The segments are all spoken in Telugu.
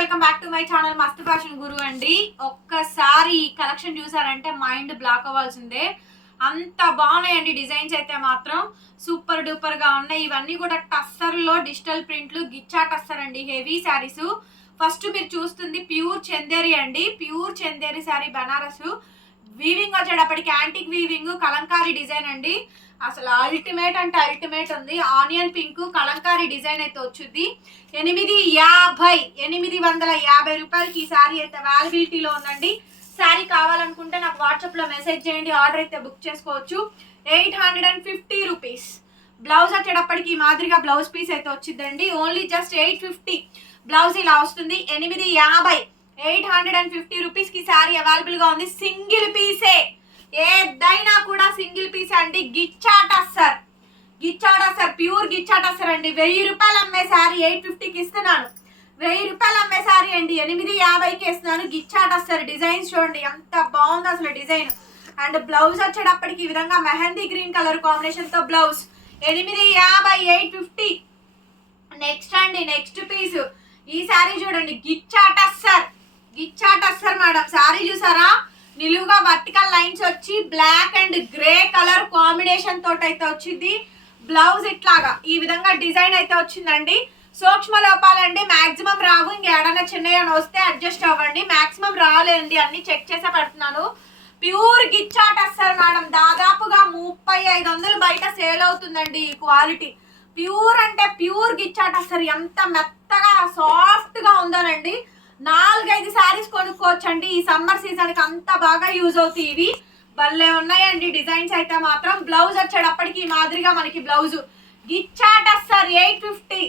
Welcome back to my channel మస్తు ఫ్యాషన్ గురు అండి. ఒక్కసారి కలెక్షన్ చూసారంటే మైండ్ బ్లాక్ అవ్వాల్సిందే. అంత బాగున్నాయండి డిజైన్స్ అయితే మాత్రం సూపర్ డూపర్ గా ఉన్నాయి. ఇవన్నీ కూడా టస్సర్ లో డిజిటల్ ప్రింట్లు గిచ్చా టస్సర్ అండి. హెవీ శారీస్. ఫస్ట్ మీరు చూస్తుంది ప్యూర్ చందేరి అండి. ప్యూర్ చందేరి శారీ బనారస్. వీవింగ్ వచ్చేటప్పటికి యాంటిక్ వీవింగ్ కలంకారీ డిజైన్ అండి. అసలు అల్టిమేట్ అంటే అల్టిమేట్ ఉంది. ఆనియన్ పింక్ కలంకారీ డిజైన్ అయితే వచ్చింది. 850 రూపాయలకి ఈ శారీ అయితే అవైలబిలిటీలో ఉందండి. శారీ కావాలనుకుంటే నాకు వాట్సాప్ లో మెసేజ్ చేయండి, ఆర్డర్ అయితే బుక్ చేసుకోవచ్చు. 850 రూపీస్. బ్లౌజ్ వచ్చేటప్పటికి ఈ మాదిరిగా బ్లౌజ్ పీస్ అయితే వచ్చిందండి. ఓన్లీ జస్ట్ 850 బ్లౌజ్ ఇలా వస్తుంది. 850 రూపీస్ కి శారీ అవైలబుల్ గా ఉంది. సింగిల్ పీసే, ఏదైనా కూడా సింగిల్ పీస్ అండి. గిచ్చా టస్సర్ ప్యూర్ గిచ్చా టస్సర్ అండి. 1000 రూపాయలు అమ్మే శారీ 850కి ఇస్తున్నాను. 1000 రూపాయలు అమ్మే శారీ అండి 850కి ఇస్తున్నాను. గిచ్చా టస్సర్ డిజైన్స్ చూడండి ఎంత బాగుంది అసలు డిజైన్. అండ్ బ్లౌజ్ వచ్చేటప్పటికి ఈ విధంగా మెహందీ గ్రీన్ కలర్ కాంబినేషన్ తో బ్లౌజ్. 850. నెక్స్ట్ అండి నెక్స్ట్ పీస్ ఈ శారీ చూడండి. గిచ్చా టస్సర్ మేడం. శారీ చూసారా, నిలువుగా వర్టికల్ లైన్స్ వచ్చి black and grey colour combination తోటి అయితే వచ్చింది. బ్లౌజ్ ఇట్లాగా ఈ విధంగా డిజైన్ అయితే వచ్చిందండి. సూక్ష్మ లోపాలండి మాక్సిమం రావు. ఇంకేడన్నా చిన్నగా వస్తే అడ్జస్ట్ అవ్వండి. మాక్సిమం రాలేండి, అన్ని చెక్ చేసే పెడుతున్నాను. Pure ghicha tussar madam. దాదాపుగా 3500 బయట సేల్ అవుతుందండి ఈ క్వాలిటీ. ప్యూర్ అంటే ప్యూర్ గిచ్చా టస్సర్. ఎంత మెత్తగా సాఫ్ట్ గా ఉందోనండి. 4-5 శారీస్ కొనుక్కోవచ్చండి ఈ సమ్మర్ సీజన్ కి. అంత బాగా యూజ్ అవుతాయి. ఇవి భలే ఉన్నాయండి డిజైన్స్ అయితే మాత్రం. బ్లౌజ్ వచ్చేటప్పటికి మాదిరిగా మనకి blouse. గిచ్చా tussar 850.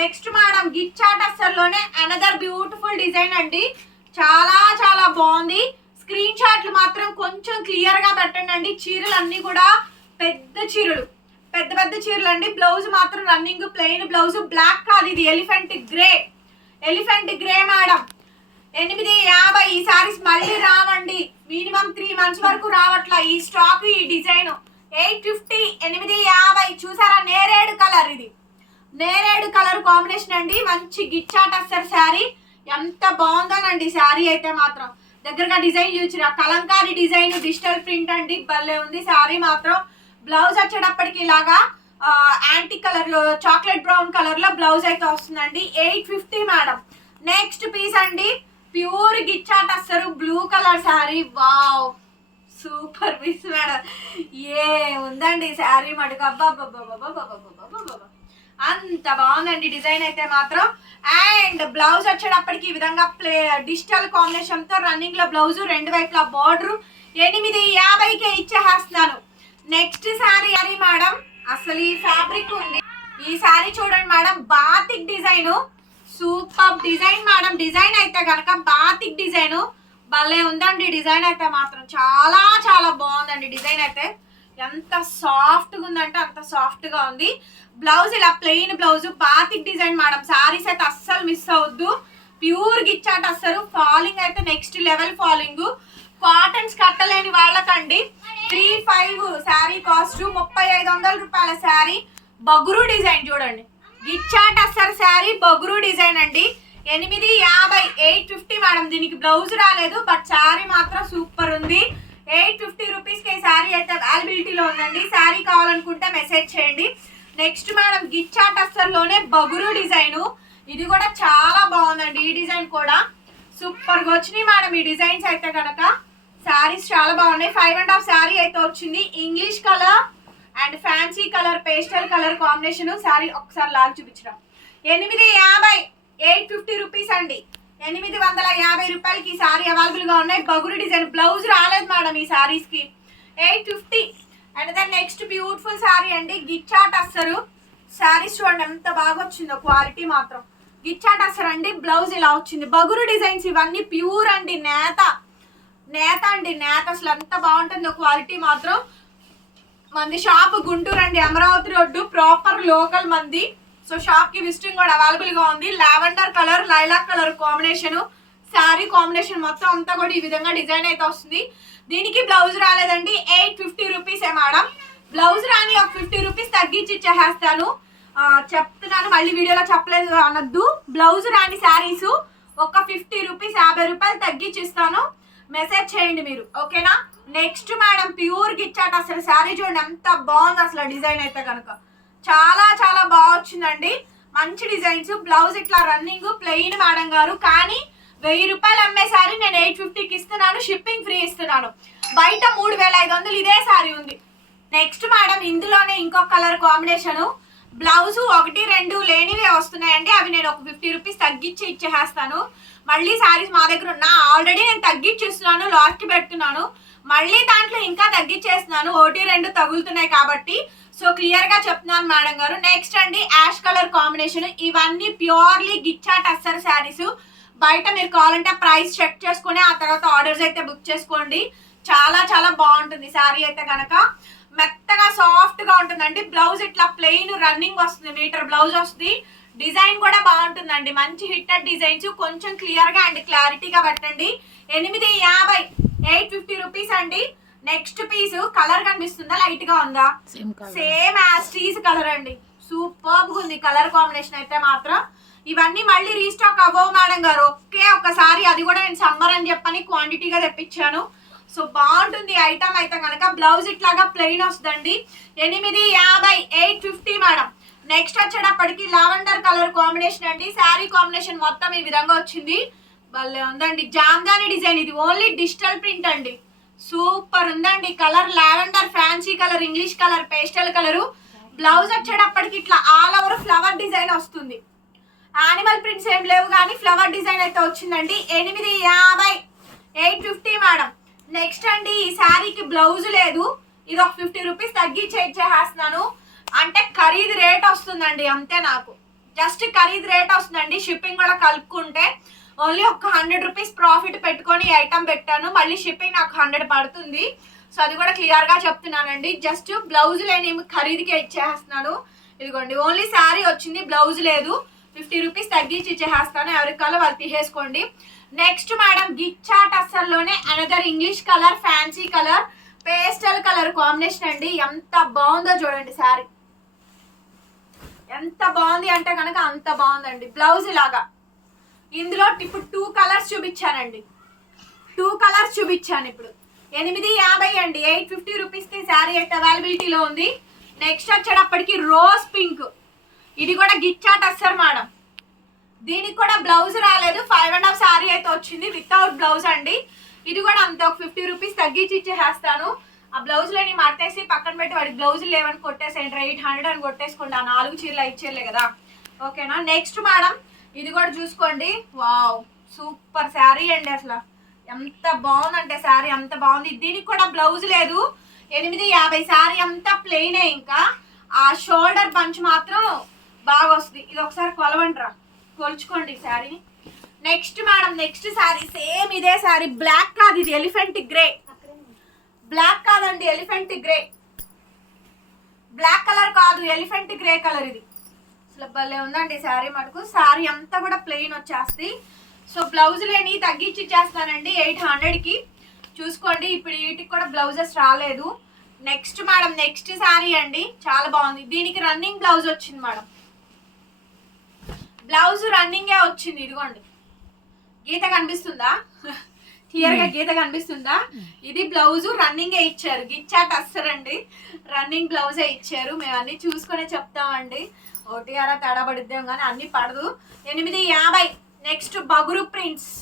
Next madam గిచ్చా tussar లోనే అనదర్ బ్యూటిఫుల్ డిజైన్ అండి. చాలా చాలా బాగుంది. స్క్రీన్ షాట్లు మాత్రం కొంచెం క్లియర్ గా పెట్టండి అండి. చీరలు అన్ని కూడా పెద్ద చీరలు, పెద్ద పెద్ద చీరలు అండి. బ్లౌజ్ మాత్రం రన్నింగ్ ప్లెయిన్ బ్లౌజ్. బ్లాక్ కాదు, ఇది ఎలిఫెంట్ గ్రే మేడం. 850. ఈ సారీస్ మళ్ళీ రావండి. మినిమం 3 మంత్స్ వరకు రావట్లా ఈ స్టాక్, ఈ డిజైన్. 850. 850. చూసారా, నేరేడు కలర్. ఇది నేరేడు కలర్ కాంబినేషన్ అండి. మంచి గిచ్చా టస్సర్ శారీ. ఎంత బాగుందోనండి శారీ అయితే మాత్రం. దగ్గరగా డిజైన్ చూసిన కలంకారీ డిజైన్ డిజిటల్ ప్రింట్ అండి. భలే ఉంది శారీ మాత్రం. బ్లౌజ్ వచ్చేటప్పటికి ఇలాగా యాంటిక్ కలర్ లో చాక్లెట్ బ్రౌన్ కలర్ లో బ్లౌజ్ అయితే వస్తుందండి. 850 మేడం. నెక్స్ట్ పీస్ అండి pure ghicha tussar blue colour sari. Wow, super piece madam. ఏ ఉందండి శారీ మటుకు. అబ్బాబ్బాబ్బాబ్బాబ్బాబ్బాబ్బాబ్బా, అంత బాగుందండి డిజైన్ అయితే మాత్రం. అండ్ బ్లౌజ్ వచ్చేటప్పటికి ఈ విధంగా డిజిటల్ కాంబినేషన్ తో రన్నింగ్ లో బ్లౌజ్, 2 వైపులా బార్డర్. 850కే ఇచ్చేస్తున్నాను. Next sari madam. అసలు ఈ ఫ్యాబ్రిక్ ఉంది. ఈ శారీ చూడండి madam. Batik design, super design madam. Design అయితే కనుక బాతిక్ డిజైన్ భలే ఉందండి. డిజైన్ అయితే మాత్రం చాలా చాలా బాగుందండి. డిజైన్ అయితే ఎంత సాఫ్ట్ గా ఉందంటే అంత సాఫ్ట్ గా ఉంది. బ్లౌజ్ ఇలా plain blouse, batik design madam. Saris అయితే అస్సలు miss అవద్దు. Pure ghicha tussar. Falling అయితే నెక్స్ట్ లెవెల్ ఫాలింగ్. కాటన్స్ కట్టలేని వాళ్ళకండి 35 శారీ కాస్ట్. 3500 రూపాయల శారీ. బగురు డిజైన్ చూడండి. గిచ్చా టస్సర్ శారీ బగురు డిజైన్ అండి. 850. 850 మేడం. దీనికి బ్లౌజ్ రాలేదు, బట్ శారీ మాత్రం సూపర్ ఉంది. 850 రూపీస్ కి శారీ అయితే అవైలబిలిటీలో ఉందండి. శారీ కావాలనుకుంటే మెసేజ్ చేయండి. నెక్స్ట్ మేడం గిచ్చా టస్సర్ లోనే బగురు డిజైన్. ఇది కూడా చాలా బాగుందండి. ఈ డిజైన్ కూడా సూపర్ గా వచ్చినాయి మేడం. ఈ డిజైన్స్ అయితే కనుక శారీస్ చాలా బాగున్నాయి. 5.5 శారీ అయితే వచ్చింది. English colour and fancy colour, pastel colour combination. Sari ఒకసారి లాగ్ చూపించడం. 850. 850 రూపీస్ అండి. 850 రూపాయలకి ఈ శారీ అవైలబుల్ గా ఉన్నాయి. బగురు డిజైన్. బ్లౌజ్ రాలేదు మేడం ఈ శారీస్ కి. 850. And then next beautiful sari అండి. గిచ్చా టస్సర్ శారీస్ చూడండి ఎంత బాగా వచ్చిందో క్వాలిటీ మాత్రం. గిచ్చా టస్సర్ అండి. బ్లౌజ్ ఇలా వచ్చింది. బగురు డిజైన్స్ ఇవన్నీ ప్యూర్ అండి. నేత అండి, నేత. అసలు ఎంత బాగుంటుందో క్వాలిటీ మాత్రం. మంది షాప్ గుంటూరు అండి, అమరావతి రోడ్డు, ప్రాపర్ లోకల్ మంది. సో షాప్ కి విజిటింగ్ కూడా అవైలబుల్ గా ఉంది. Lavender colour, lilac colour combination. Sari combination మొత్తం అంతా కూడా ఈ విధంగా డిజైన్ అయితే వస్తుంది. దీనికి బ్లౌజ్ రాలేదండి. 850 రూపీసే మేడం. బ్లౌజ్ రాని ఒక 50 రూపీస్ తగ్గించి ఇచ్చేస్తాను. చెప్తున్నాను, మళ్ళీ వీడియోలో చెప్పలేదు అనొద్దు. బ్లౌజ్ రాని శారీస్ ఒక 50 రూపీస్ 50 రూపాయలు తగ్గించిస్తాను, మెసేజ్ చేయండి మీరు, ఓకేనా. నెక్స్ట్ మేడం ప్యూర్ గిచ్చాట అసలు శారీ చూడండి ఎంత బాగుంది అసలు, డిజైన్ అయితే కనుక చాలా చాలా బాగా వచ్చిందండి, మంచి డిజైన్స్. బ్లౌజ్ ఇట్లా రన్నింగ్ ప్లెయిన్ మేడం గారు, కానీ 1000 రూపాయలు అమ్మే శారీ నేను 850కి ఇస్తున్నాను, షిప్పింగ్ ఫ్రీ ఇస్తున్నాను. బయట 3500 ఇదే శారీ ఉంది. నెక్స్ట్ మేడం ఇందులోనే ఇంకొక కలర్ కాంబినేషన్, బ్లౌజ్ 1 2 లేనివి వస్తున్నాయండి, అవి నేను ఒక 50 రూపీస్ తగ్గించి ఇచ్చేస్తాను. మళ్ళీ శారీస్ మా దగ్గర ఉన్న ఆల్రెడీ నేను తగ్గించిస్తున్నాను, లాస్ట్కి పెడుతున్నాను, మళ్ళీ దాంట్లో ఇంకా తగ్గించేస్తున్నాను, 1 2 తగులుతున్నాయి కాబట్టి. సో క్లియర్ గా చెప్తున్నాను మేడం గారు. నెక్స్ట్ అండి యాష్ కలర్ కాంబినేషన్, ఇవన్నీ ప్యూర్లీ గిచ్చా టస్సర్ శారీస్. బయట మీరు కావాలంటే ప్రైస్ చెక్ చేసుకుని ఆ తర్వాత ఆర్డర్స్ అయితే బుక్ చేసుకోండి, చాలా చాలా బాగుంటుంది శారీ అయితే కనుక, మెత్తగా సాఫ్ట్ గా ఉంటుందండి. బ్లౌజ్ ఇట్లా ప్లెయిన్ రన్నింగ్ వస్తుంది, మీటర్ బ్లౌజ్ వస్తుంది, డిజైన్ కూడా బాగుంటుందండి, మంచి హిట్టెడ్ డిజైన్స్. కొంచెం క్లియర్ గా అండ్ క్లారిటీగా పెట్టండి. 850 850 రూపీస్ అండి. నెక్స్ట్ పీస్ కలర్ కనిపిస్తుందా, లైట్ గా ఉందా, సేమ్ యాస్టీస్ కలర్ అండి, సూపర్ ఉంది కలర్ కాంబినేషన్ అయితే మాత్రం. ఇవన్నీ మళ్ళీ రీస్టాక్ అవ్వవు మేడం గారు, ఒకే ఒక్కసారి, అది కూడా నేను సమ్మర్ అని చెప్పని క్వాంటిటీగా తెప్పించాను. సో బాగుంటుంది ఐటమ్ అయితే కనుక. బ్లౌజ్ ఇట్లాగా ప్లెయిన్ వస్తుందండి. 850 850 మేడం. నెక్స్ట్ వచ్చేటప్పటికి లావెండర్ కలర్ కాంబినేషన్ అండి, శారీ కాంబినేషన్ మొత్తం ఈ విధంగా వచ్చింది, భలే ఉందండి. జామ్దాని డిజైన్, ఇది ఓన్లీ డిజిటల్ ప్రింట్ అండి, సూపర్ ఉందండి. Colour lavender, fancy colour, English colour, pastel colour. Blouse వచ్చేటప్పటికి ఇట్లా ఆల్ ఓవర్ ఫ్లవర్ డిజైన్ వస్తుంది, యానిమల్ ప్రింట్స్ ఏం లేవు కానీ ఫ్లవర్ డిజైన్ అయితే వచ్చిందండి. 850 850 మేడం. నెక్స్ట్ అండి ఈ శారీకి బ్లౌజ్ లేదు, ఇది ఒక 50 రూపీస్ తగ్గించి ఇచ్చేస్తున్నాను, అంటే ఖరీదు రేట్ వస్తుందండి అంతే, నాకు జస్ట్ ఖరీదు రేట్ వస్తుందండి, షిప్పింగ్ కూడా కలుపుకుంటే ఓన్లీ ఒక 100 రూపీస్ ప్రాఫిట్ పెట్టుకొని ఈ ఐటమ్ పెట్టాను, మళ్ళీ షిప్పింగ్ నాకు 100 పడుతుంది. సో అది కూడా క్లియర్ గా చెప్తున్నానండి. జస్ట్ బ్లౌజ్ లేని ఖరీదుకే ఇచ్చేస్తున్నాను, ఇదిగోండి ఓన్లీ శారీ వచ్చింది, బ్లౌజ్ లేదు, 50 రూపీస్ తగ్గించి ఇచ్చేస్తాను, ఎవరికి కావాలో వాళ్ళు తీసేసుకోండి. నెక్స్ట్ మేడం గిచ్చా టస్సర్లోనే another English colour, fancy colour, pastel colour combination అండి, ఎంత బాగుందో చూడండి శారీ, ఎంత బాగుంది అంటే కనుక అంత బాగుందండి. బ్లౌజ్ ఇలాగా, ఇందులో ఇప్పుడు 2 కలర్స్ చూపించానండి, 2 కలర్స్ చూపించాను ఇప్పుడు. 850 అండి, 850 రూపీస్కి శారీ అయితే అవైలబిలిటీలో ఉంది. నెక్స్ట్ వచ్చేటప్పటికి రోజ్ పింక్, ఇది కూడా గిచ్చా టస్సర్ మేడం, దీనికి కూడా బ్లౌజ్ రాలేదు, 5.5 శారీ అయితే వచ్చింది వితౌట్ బ్లౌజ్ అండి. ఇది కూడా అంత ఒక 50 రూపీస్ తగ్గించి ఇచ్చేస్తాను. ఆ బ్లౌజ్లని మట్టేసి పక్కన పెట్టి వాడికి బ్లౌజులు లేవని కొట్టేసేయండి, 800 అని కొట్టేసుకోండి, ఆ 4 చీరలు ఇచ్చేయలే కదా, ఓకేనా. నెక్స్ట్ మేడం ఇది కూడా చూసుకోండి, వావ్ సూపర్ శారీ అండి, అసలు ఎంత బాగుందంటే శారీ అంత బాగుంది. దీనికి కూడా బ్లౌజ్ లేదు, 850 శారీ అంతా ప్లెయినే, ఇంకా ఆ షోల్డర్ బంచ్ మాత్రం బాగా వస్తుంది. ఇది ఒకసారి కొలవండిరా, కొలుచుకోండి శారీని. Next madam next sari same ఇదే శారీ, బ్లాక్ కాదు ఇది, ఎలిఫెంట్ గ్రే, బ్లాక్ కాదండి ఎలిఫెంట్ గ్రే, బ్లాక్ కలర్ కాదు ఎలిఫెంట్ గ్రే కలర్, ఇది అసలు భలే ఉందండి శారీ మటుకు. శారీ అంతా కూడా ప్లెయిన్ వచ్చేస్తుంది. సో బ్లౌజ్ లేని తగ్గించి ఇచ్చేస్తానండి 800కి, చూసుకోండి. ఇప్పుడు వీటికి కూడా బ్లౌజెస్ రాలేదు. నెక్స్ట్ మేడం నెక్స్ట్ శారీ అండి, చాలా బాగుంది, దీనికి రన్నింగ్ బ్లౌజ్ వచ్చింది మేడం, బ్లౌజ్ రన్నింగే వచ్చింది, ఇదిగోండి గీత కనిపిస్తుందా, క్లియర్ గా గీత కనిపిస్తుందా, ఇది బ్లౌజ్ రన్నింగే ఇచ్చారు, గిచ్చా టస్సర్ అండి, రన్నింగ్ బ్లౌజే ఇచ్చారు. మేము అన్ని చూసుకునే చెప్తామండి, ఒకటి అలా తేడా పడిద్దాం కానీ అన్ని పడదు. 850. నెక్స్ట్ బగురు ప్రింట్స్,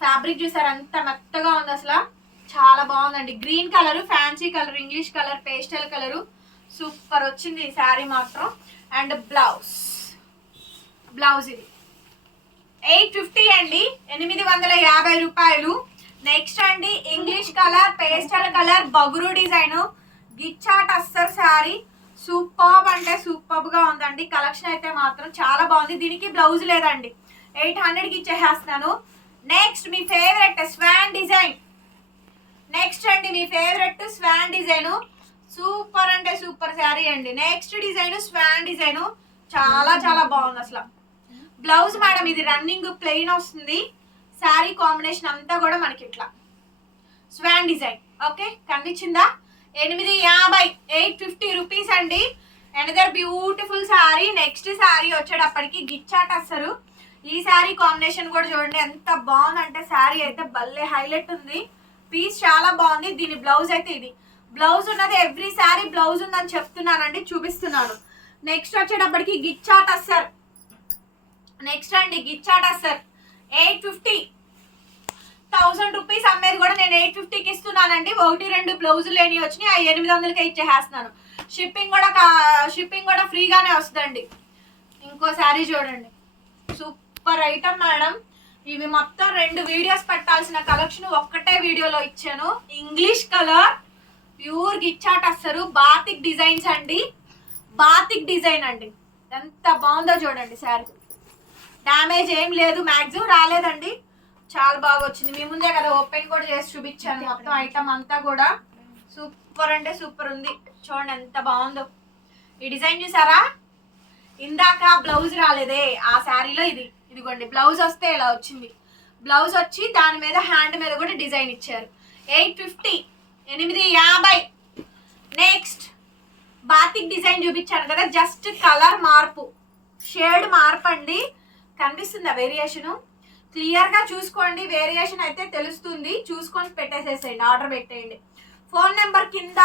ఫ్యాబ్రిక్ చూసారు అంత మెత్తగా ఉంది, అసలు చాలా బాగుందండి. Green colour, fancy colour, English colour, pastel colour, super వచ్చింది ఈ శారీ మాత్రం. అండ్ బ్లౌజ్ ఇది 850 అండి, 850 రూపాయలు. నెక్స్ట్ అండి English colour, pastel colour, బగురు design, గిచ్చా tussar sari, super అంటే సూపర్ గా ఉందండి. కలెక్షన్ అయితే మాత్రం చాలా బాగుంది. దీనికి బ్లౌజ్ లేదండి, 800కి ఇచ్చేస్తున్నాను. నెక్స్ట్ మీ ఫేవరెట్ స్వాన్ డిజైన్, నెక్స్ట్ అండి మీ ఫేవరెట్ స్వాన్ డిజైన్, సూపర్ అంటే సూపర్ శారీ అండి. నెక్స్ట్ డిజైన్ స్వాన్ డిజైన్, చాలా చాలా బాగుంది అసలు. బ్లౌజ్ మేడం ఇది రన్నింగ్ ప్లెయిన్ వస్తుంది, శారీ కాంబినేషన్ అంతా కూడా మనకి ఇట్లా స్వాన్ డిజైన్, ఓకే కనిపించిందా. 850 850 రూపీస్ అండి. Another beautiful sari. Next sari వచ్చేటప్పటికి గిచ్చా టస్సరు, ఈ శారీ కాంబినేషన్ కూడా చూడండి ఎంత బాగుందంటే శారీ అయితే భలే హైలైట్ ఉంది. పీస్ చాలా బాగుంది. దీని బ్లౌజ్ అయితే ఇది బ్లౌజ్ ఉన్నది. ఎవ్రీ శారీ బ్లౌజ్ ఉందని చెప్తున్నానండి, చూపిస్తున్నాను. నెక్స్ట్ వచ్చేటప్పటికి గిచ్చా టస్సర్. నెక్స్ట్ అండి గిచ్చా టస్సర్ 850. 1000 రూపీస్ అమ్మేది కూడా నేను 850కి ఇస్తున్నానండి. 1-2 బ్లౌజులు లేని వచ్చినాయి, ఆ 800కే ఇచ్చేస్తున్నాను. షిప్పింగ్ కూడా ఫ్రీగానే వస్తుందండి. ఇంకో శారీ చూడండి, సూపర్ ఐటమ్ మేడం. ఇవి మొత్తం 2 వీడియోస్ పెట్టాల్సిన కలెక్షన్ ఒక్కటే వీడియోలో ఇచ్చాను. English colour pure గిచ్చా tussar batik designs అండి. బాతిక్ డిజైన్ అండి, ఎంత బాగుందో చూడండి. శారీ డ్యామేజ్ ఏం లేదు, మ్యాక్సిమం రాలేదండి. చాలా బాగా వచ్చింది. మీ ముందే కదా ఓపెన్ కూడా చేసి చూపించాను. మొత్తం ఐటమ్ అంతా కూడా సూపర్ అంటే సూపర్ ఉంది. చూడండి ఎంత బాగుందో. ఈ డిజైన్ చూసారా? ఇందాక బ్లౌజ్ రాలేదే ఆ శారీలో ఇదిగోండి బ్లౌజ్ వస్తే ఇలా వచ్చింది. బ్లౌజ్ వచ్చి దాని మీద హ్యాండ్ మీద కూడా డిజైన్ ఇచ్చారు. 850, 850. నెక్స్ట్ బాతిక్ డిజైన్ చూపించాను కదా, జస్ట్ కలర్ మార్పు, షేడ్ మార్పు అండి. కనిపిస్తుందా వేరియేషను? క్లియర్గా చూసుకోండి, వేరియేషన్ అయితే తెలుస్తుంది. చూసుకొని పెట్టేసేసేయండి, ఆర్డర్ పెట్టేయండి. ఫోన్ నెంబర్ కింద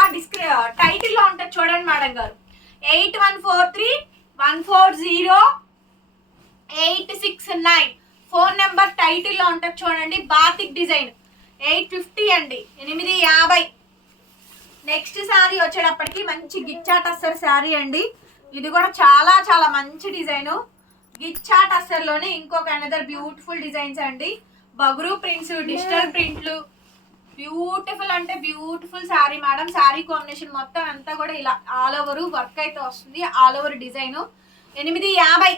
టైటిల్లో ఉంటుంది చూడండి మేడం గారు. 8143140869 ఫోన్ నెంబర్ టైటిల్లో ఉంటుంది చూడండి. బాతిక్ డిజైన్ 850 అండి, 850. నెక్స్ట్ శారీ వచ్చేటప్పటికి మంచి గిచ్చా టస్సర్ శారీ అండి. ఇది కూడా చాలా చాలా మంచి డిజైను. గిచ్చా టస్సర్లోనే ఇంకొక అనదర్ బ్యూటిఫుల్ డిజైన్స్ అండి. బగురు ప్రింట్స్, డిజిటల్ ప్రింట్లు, బ్యూటిఫుల్ అంటే beautiful sari madam. Sari combination మొత్తం అంతా కూడా ఇలా ఆల్ ఓవర్ వర్క్ అయితే వస్తుంది. ఆల్ ఓవర్ డిజైన్ 850,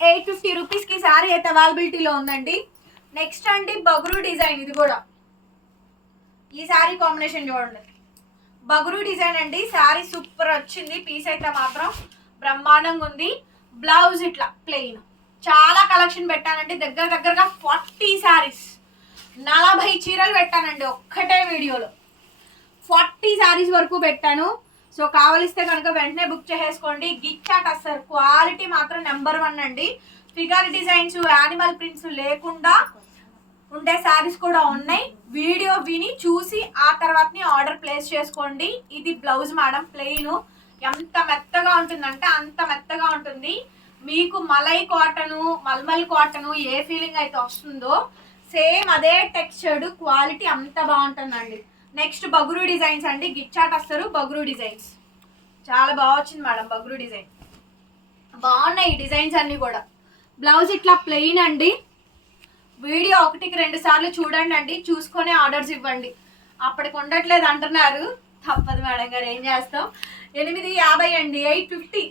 850 రూపీస్కి శారీ అయితే అవైలబిలిటీలో ఉందండి. నెక్స్ట్ అండి బగురు డిజైన్. ఇది కూడా ఈ శారీ కాంబినేషన్ చూడండి, బగురు డిజైన్ అండి. శారీ సూపర్ వచ్చింది. పీస్ అయితే మాత్రం బ్రహ్మాండంగా ఉంది. బ్లౌజ్ ఇట్లా ప్లెయిన్. చాలా కలెక్షన్ పెట్టానండి, దగ్గరగా 40 శారీస్, 40 చీరలు పెట్టానండి ఒక్కటే వీడియోలో. 40 శారీస్ వరకు పెట్టాను. సో కావలిస్తే కనుక వెంటనే బుక్ చేసేసుకోండి. గిచ్చా టస్సర్ క్వాలిటీ మాత్రం నెంబర్ 1 అండి. ఫిగర్ డిజైన్స్, యానిమల్ ప్రింట్స్ లేకుండా ఉండే శారీస్ కూడా ఉన్నాయి. వీడియో విని చూసి ఆ తర్వాతని ఆర్డర్ ప్లేస్ చేసుకోండి. ఇది బ్లౌజ్ మేడం, ప్లెయిన్. ఎంత మెత్తగా ఉంటుందంటే అంత మెత్తగా ఉంటుంది. మీకు మల్మల్ కాటను ఏ ఫీలింగ్ అయితే వస్తుందో సేమ్ అదే టెక్స్చర్డ్, క్వాలిటీ అంత బాగుంటుందండి. నెక్స్ట్ బగురు డిజైన్స్ అండి. గిచ్చా టస్సరు బగురు డిజైన్స్ చాలా బాగా వచ్చింది మేడం. బగురు డిజైన్ బాగున్నాయి. ఈ డిజైన్స్ అన్ని కూడా. బ్లౌజ్ ఇట్లా ప్లెయిన్ అండి. వీడియో 1-2 సార్లు చూడండి అండి, చూసుకొని ఆర్డర్స్ ఇవ్వండి. అప్పటికి ఉండట్లేదు అంటున్నారు, తప్పదు మేడం గారు, ఏం చేస్తాం. 850 అండి, 850.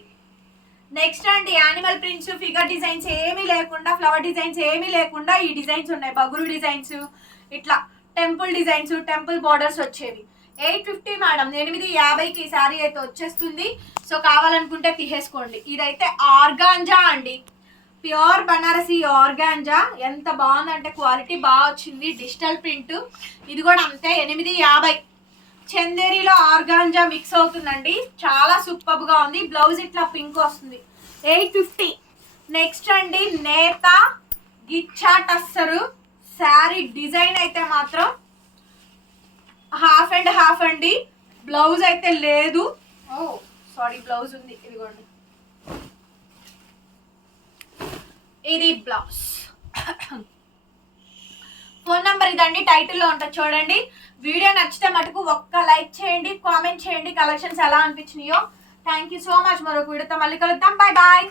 నెక్స్ట్ అండి యానిమల్ ప్రింట్స్, ఫిగర్ డిజైన్స్ ఏమీ లేకుండా, ఫ్లవర్ డిజైన్స్ ఏమీ లేకుండా ఈ డిజైన్స్ ఉన్నాయి. బగురు డిజైన్స్, ఇట్లా టెంపుల్ డిజైన్స్, టెంపుల్ బార్డర్స్ వచ్చేవి. 850 మేడం, 850కి శారీ అయితే వచ్చేస్తుంది. సో కావాలనుకుంటే తీసేసుకోండి. ఇదైతే ఆర్గాంజా అండి, ప్యూర్ బనారసి ఆర్గాంజా. ఎంత బాగుందంటే క్వాలిటీ బాగా వచ్చింది. Digital print. ఇది కూడా అంతే 850. చందేరిలో ఆర్గాంజా మిక్స్ అవుతుందండి, చాలా సూపర్గా ఉంది. బ్లౌజ్ ఇట్లా పింక్ వస్తుంది. 850. నెక్స్ట్ అండి నేత గిచ్చా టస్సరు శారీ డిజైన్ అయితే మాత్రం హాఫ్ అండ్ హాఫ్ అండి. బ్లౌజ్ అయితే లేదు. సారీ, బ్లౌజ్ ఉంది, ఇదిగోండి ఇది బ్లౌజ్. ఫోన్ నెంబర్ ఇదండి, టైటిల్లో ఉంటుంది చూడండి. వీడియో నచ్చితే మటుకు ఒక్క లైక్ చేయండి, కామెంట్ చేయండి కలెక్షన్స్ ఎలా అనిపించినాయో. Thank you so much. మరొక వీడియోతో మళ్ళీ కలుద్దాం. Bye bye.